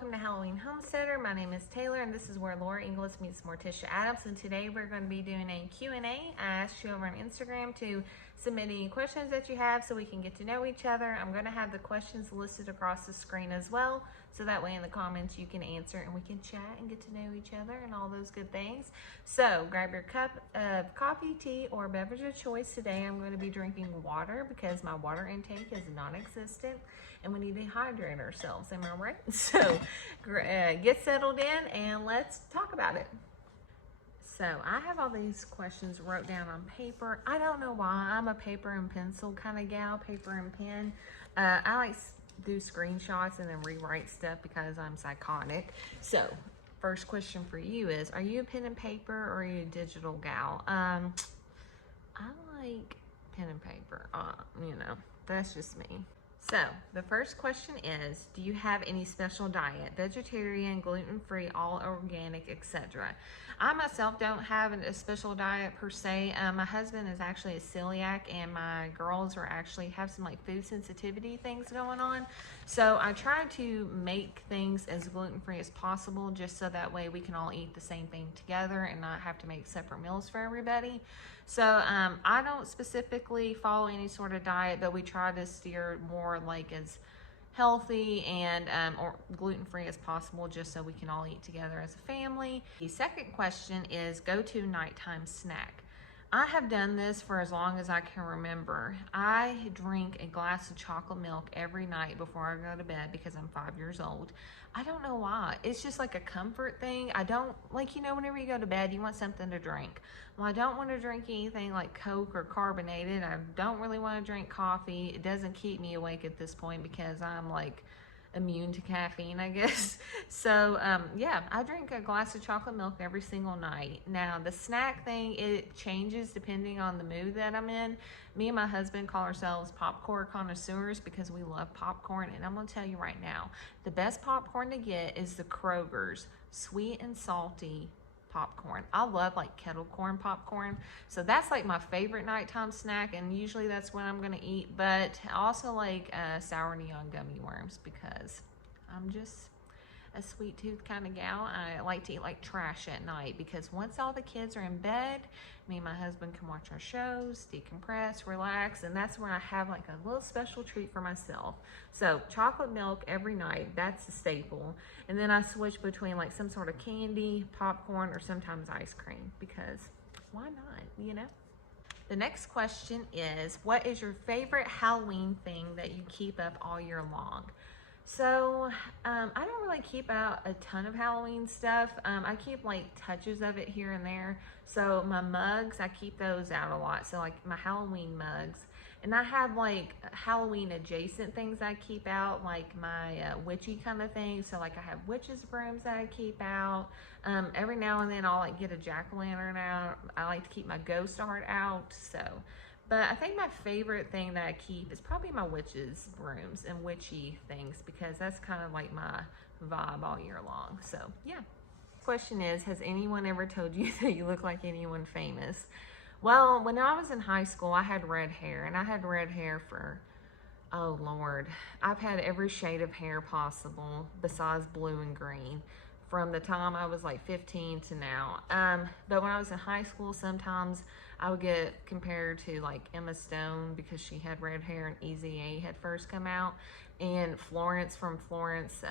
welcome to Halloween Homesteader. My name is Taylor and this is where Laura Inglis meets Morticia Adams, and today we're going to be doing a Q&A. I asked you over on Instagram to submit any questions that you have so we can get to know each other. I'm going to have the questions listed across the screen as well, so that way in the comments you can answer and we can chat and get to know each other and all those good things. So grab your cup of coffee, tea, or beverage of choice. Today I'm going to be drinking water because my water intake is non-existent and we need to hydrate ourselves, am I right? So get settled in and let's talk about it. So I have all these questions wrote down on paper. I don't know why. I'm a paper and pencil kind of gal, paper and pen. I like do screenshots and then rewrite stuff because I'm psychotic. So first question for you is, are you a pen and paper or are you a digital gal? I like pen and paper, you know, that's just me. So the first question is, do you have any special diet? Vegetarian, gluten-free, all organic, etc. I myself don't have a special diet per se. My husband is actually a celiac and my girls are actually have some like food sensitivity things going on. So I try to make things as gluten-free as possible just so that way we can all eat the same thing together and not have to make separate meals for everybody. So I don't specifically follow any sort of diet, but we try to steer more like as healthy and or gluten-free as possible just so we can all eat together as a family. The second question is go-to nighttime snack. I have done this for as long as I can remember. I drink a glass of chocolate milk every night before I go to bed because I'm 5 years old. I don't know why. It's just like a comfort thing. I don't, like, you know, whenever you go to bed, you want something to drink. Well, I don't want to drink anything like Coke or carbonated. I don't really want to drink coffee. It doesn't keep me awake at this point because I'm like immune to caffeine, I guess. So yeah, I drink a glass of chocolate milk every single night. Now the snack thing, it changes depending on the mood that I'm in. Me and my husband call ourselves popcorn connoisseurs because we love popcorn, and I'm gonna tell you right now, the best popcorn to get is the Kroger's sweet and salty popcorn. I love like kettle corn popcorn, so that's like my favorite nighttime snack, and usually that's when I'm gonna eat. But I also like sour neon gummy worms because I'm just a sweet tooth kind of gal. I like to eat like trash at night because once all the kids are in bed, me and my husband can watch our shows, decompress, relax, and that's when I have like a little special treat for myself. So chocolate milk every night, that's a staple. And then I switch between like some sort of candy, popcorn, or sometimes ice cream because why not, you know? The next question is, what is your favorite Halloween thing that you keep up all year long? So I don't really keep out a ton of Halloween stuff. I keep like touches of it here and there. So my mugs, I keep those out a lot. So like my Halloween mugs. And I have like Halloween adjacent things I keep out, like my witchy kind of thing. So like I have witches brooms that I keep out. Every now and then I'll like get a jack-o'-lantern out. I like to keep my ghost art out. So. But I think my favorite thing that I keep is probably my witches brooms and witchy things because that's kind of like my vibe all year long. So yeah. Question is, has anyone ever told you that you look like anyone famous? Well, when I was in high school, I had red hair, and I had red hair for, oh Lord, I've had every shade of hair possible besides blue and green from the time I was like 15 to now. But when I was in high school, sometimes I would get compared to like Emma Stone because she had red hair and Easy A had first come out, and Florence from Florence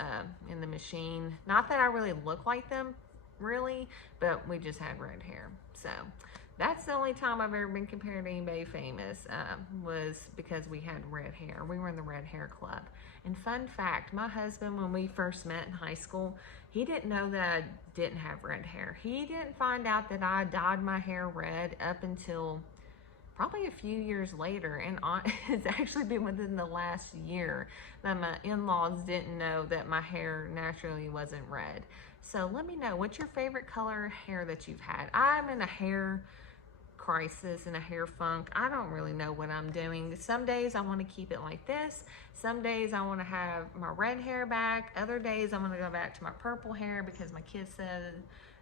in the Machine. Not that I really look like them, really, but we just had red hair. So that's the only time I've ever been compared to anybody famous, was because we had red hair. We were in the Red Hair Club. And fun fact, my husband, when we first met in high school, he didn't know that I didn't have red hair. He didn't find out that I dyed my hair red up until probably a few years later. And it's actually been within the last year that my in-laws didn't know that my hair naturally wasn't red. So let me know, what's your favorite color hair that you've had? I'm in a hair crisis and a hair funk. I don't really know what I'm doing. Some days I want to keep it like this. Some days I want to have my red hair back. Other days I want to go back to my purple hair because my kids said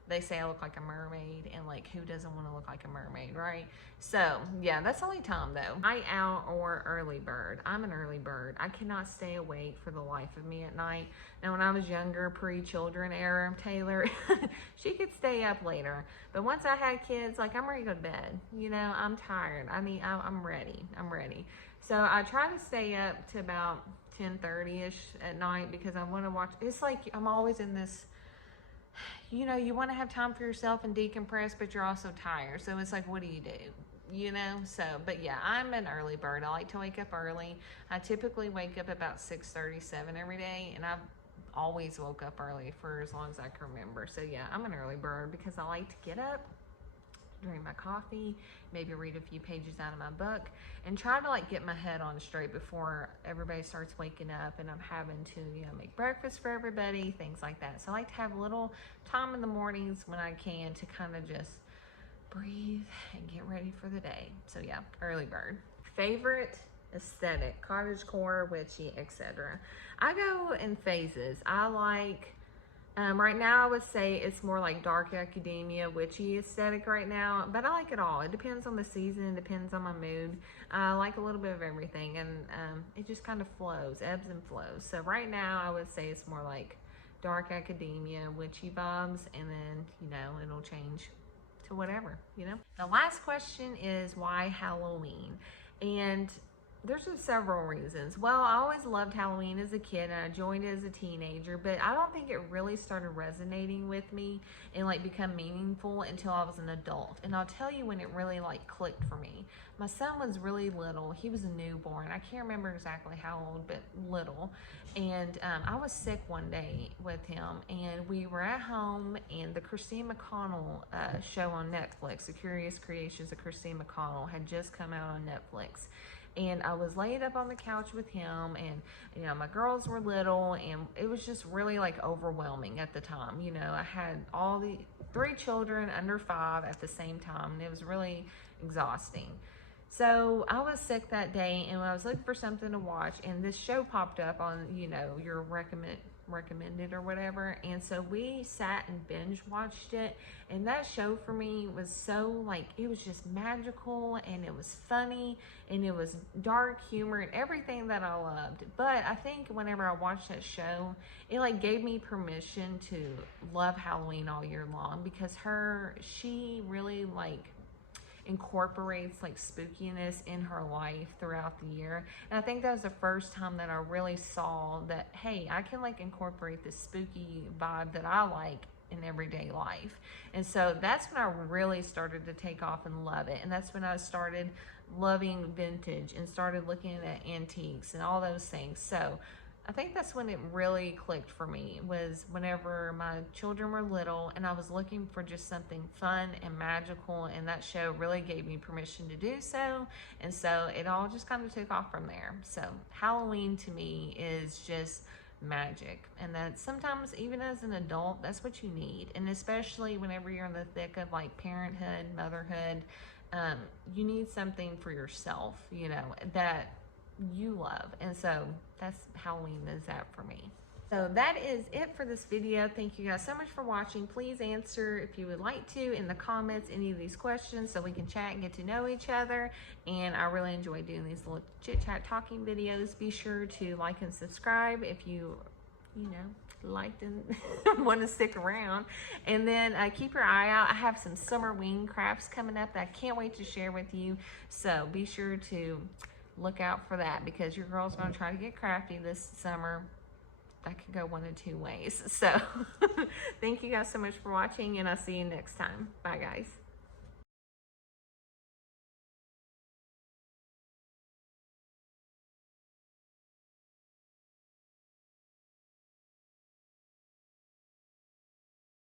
they say I look like a mermaid, and like, who doesn't want to look like a mermaid, right? So yeah, that's the only time though. Night out or early bird. I'm an early bird. I cannot stay awake for the life of me at night. Now when I was younger, pre-children era, Taylor, she could stay up later. But once I had kids, like, I'm ready to go to bed. You know, I'm tired. I'm ready. I'm ready. So I try to stay up to about 10:30ish at night because I want to watch. It's like I'm always in this, you know, you want to have time for yourself and decompress, but you're also tired. So it's like, what do? You know? So, but yeah, I'm an early bird. I like to wake up early. I typically wake up about 6:37 every day, and I've always woke up early for as long as I can remember. So yeah, I'm an early bird because I like to get up, drink my coffee, maybe read a few pages out of my book, and try to like get my head on straight before everybody starts waking up and I'm having to, you know, make breakfast for everybody, things like that. So I like to have a little time in the mornings when I can to kind of just breathe and get ready for the day. So yeah, early bird. Favorite aesthetic: cottagecore, witchy, etc. I go in phases. I like, right now I would say it's more like dark academia, witchy aesthetic right now, but I like it all. It depends on the season, it depends on my mood. I like a little bit of everything, and it just kind of flows, ebbs and flows. So right now I would say it's more like dark academia, witchy vibes, and then, you know, it'll change to whatever, you know. The last question is, why Halloween? And there's just several reasons. Well, I always loved Halloween as a kid, and I joined it as a teenager, but I don't think it really started resonating with me and like become meaningful until I was an adult. And I'll tell you when it really like clicked for me. My son was really little. He was a newborn. I can't remember exactly how old, but little. And I was sick one day with him, and we were at home, and the Christine McConnell show on Netflix, The Curious Creations of Christine McConnell, had just come out on Netflix. And I was laid up on the couch with him, and, you know, my girls were little, and it was just really like overwhelming at the time. You know, I had all the 3 children under 5 at the same time, and it was really exhausting. So I was sick that day, and I was looking for something to watch, and this show popped up on, you know, your recommended or whatever. And so we sat and binge watched it, and that show for me was so like, it was just magical, and it was funny, and it was dark humor and everything that I loved. But I think whenever I watched that show, it like gave me permission to love Halloween all year long, because she really like incorporates like spookiness in her life throughout the year. And I think that was the first time that I really saw that, hey, I can like incorporate this spooky vibe that I like in everyday life. And so that's when I really started to take off and love it. And that's when I started loving vintage and started looking at antiques and all those things. So I think that's when it really clicked for me, was whenever my children were little and I was looking for just something fun and magical, and that show really gave me permission to do so. And so it all just kind of took off from there. So Halloween to me is just magic, and that sometimes even as an adult, that's what you need. And especially whenever you're in the thick of like parenthood, motherhood, you need something for yourself, you know, that you love. And so that's Halloween is that for me. So that is it for this video. Thank you guys so much for watching. Please answer, if you would like to, in the comments any of these questions so we can chat and get to know each other. And I really enjoy doing these little chit-chat talking videos. Be sure to like and subscribe if you liked and want to stick around. And then keep your eye out. I have some summer wing crafts coming up that I can't wait to share with you. So be sure to look out for that, because your girl's going to try to get crafty this summer. That could go one of 2 ways. So thank you guys so much for watching, and I'll see you next time. Bye guys.